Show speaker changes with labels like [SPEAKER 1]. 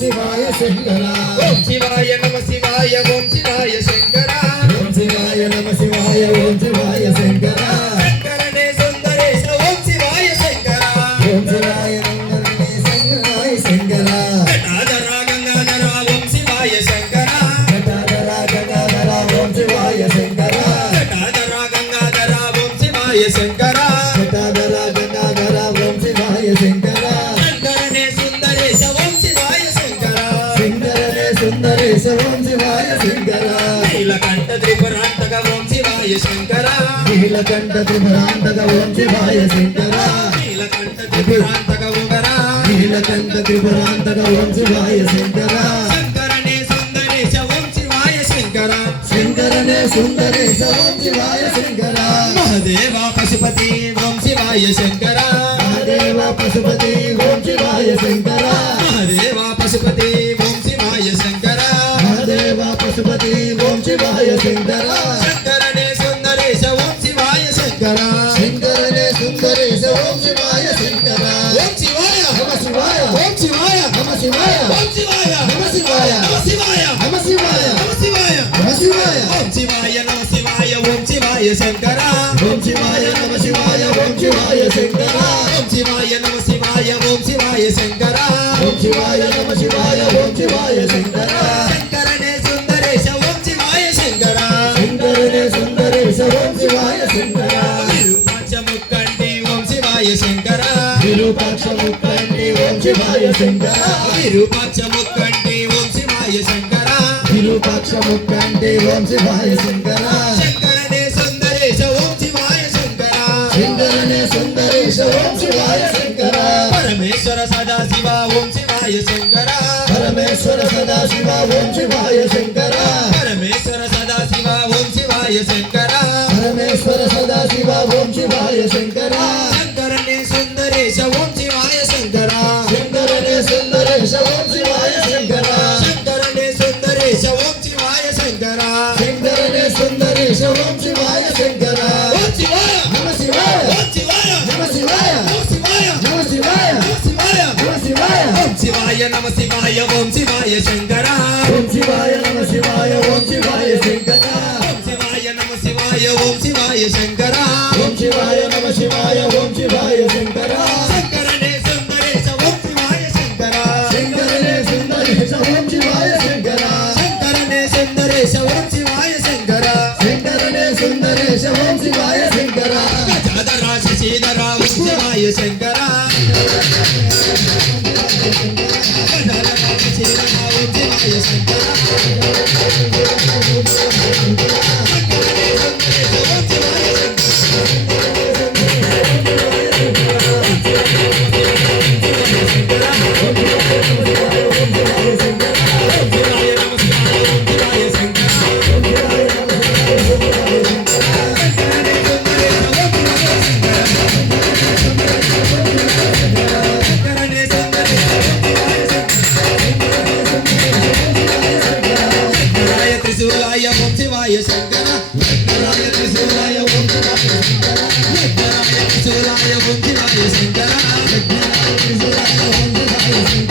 [SPEAKER 1] శివాయ శంకర.
[SPEAKER 2] ఓం శివాయ నమ శివాయ ఓం శివాయ శంకర.
[SPEAKER 1] ఓం శివాయ నమ శివాయ ఓం శివాయ శంకర.
[SPEAKER 2] శంకరనే సుందరేశ ఓం శివాయ శంకర.
[SPEAKER 1] ఓం శివాయ నందనే శంకరాయ శంకర.
[SPEAKER 2] గదాధర గంగాధర ఓం శివాయ శంకర.
[SPEAKER 1] గదాధర గదాధర ఓం శివాయ శంకర.
[SPEAKER 2] గదాధర గంగాధర ఓం శివాయ శంకర. సుందరేశ ఓం శివాయ శంకర నీలకంఠ త్రిపురాంతక ఓం శివాయ శంకర
[SPEAKER 1] నీలకంఠ త్రిపురాంతక ఓం శివాయ శంకర
[SPEAKER 2] నీలకంఠ త్రిపురాంతక ఉంగర
[SPEAKER 1] నీలకంఠ త్రిపురాంతక ఓం శివాయ శంకర
[SPEAKER 2] శంకరనే సుందరేశ ఓం శివాయ శంకర
[SPEAKER 1] శంకరనే సుందరేశ ఓం శివాయ శంకర
[SPEAKER 2] మహదేవ పశుపతి ఓం శివాయ శంకర
[SPEAKER 1] మహాదేవ పశుపతి శివాయ శంకర
[SPEAKER 2] శంకరనే సుందరేశ ఓం శివాయ శంకర.
[SPEAKER 1] శంకరనే సుందరేశ ఓం శివాయ శంకర.
[SPEAKER 2] ఓం శివాయ
[SPEAKER 1] నమ శివాయ.
[SPEAKER 2] ఓం శివాయ
[SPEAKER 1] నమ శివాయ.
[SPEAKER 2] ఓం శివాయ
[SPEAKER 1] నమ శివాయ.
[SPEAKER 2] నమ శివాయ
[SPEAKER 1] నమ శివాయ.
[SPEAKER 2] నమ శివాయ.
[SPEAKER 1] నమ శివాయ.
[SPEAKER 2] ఓం శివాయ నమ శివాయ ఓం శివాయ శంకర.
[SPEAKER 1] శివాయ శంకర. విరూపాక్ష ముక్కండి ఓం శివాయ శంకర.
[SPEAKER 2] విరూపాక్షముక్కంటి ఓం శివాయ శంకర.
[SPEAKER 1] విరూపాక్ష ముక్కండి ఓం శివాయ శంకర.
[SPEAKER 2] శంకరనే సుందరేశ ఓం శివాయ శంకర.
[SPEAKER 1] శంకరనే సుందరేశ ఓం శివాయ శంకర.
[SPEAKER 2] పరమేశ్వర సదాశివ ఓం శివాయ శంకర.
[SPEAKER 1] పరమేశ్వర సదాశివ ఓం శివాయ శంకర.
[SPEAKER 2] పరమేశ్వర సదాశివ ఓం శివాయ శంకర.
[SPEAKER 1] పరమేశ్వర సదాశివ ఓం శివాయ శంకర.
[SPEAKER 2] శివాయ
[SPEAKER 1] ఓం శివాయ శంకర
[SPEAKER 2] ఓం శివాయ
[SPEAKER 1] నమ శివాయ
[SPEAKER 2] ఓం శివాయ
[SPEAKER 1] శంకర
[SPEAKER 2] ఓం శివాయ
[SPEAKER 1] నమ శివాయ
[SPEAKER 2] ఓం శివాయ
[SPEAKER 1] శంకర
[SPEAKER 2] ఓం శివాయ నమ శివాయ ఓం శివాయ శంకర
[SPEAKER 1] శంకరనే సుందరేశ ఓం శివాయ శంకర
[SPEAKER 2] శంకరనే సుందరేశ ఓం శివాయ శంకర
[SPEAKER 1] శంకరనే సుందరేశ ఓం శివాయ శంకర
[SPEAKER 2] శంకరనే సుందరేశ ఓం శివాయ శంకర
[SPEAKER 1] గజాధర శశిధర ఓం శివాయ శంకర
[SPEAKER 2] గజాధర శశిధర శివాయ శంకర
[SPEAKER 1] వెంకరాయ త్రిశూలాయ ఓం శివాయ శంకర
[SPEAKER 2] వెంకరాయ త్రిశూలాయ ఓం శంకర శంకరాయ శివాయ ఓం శంకర.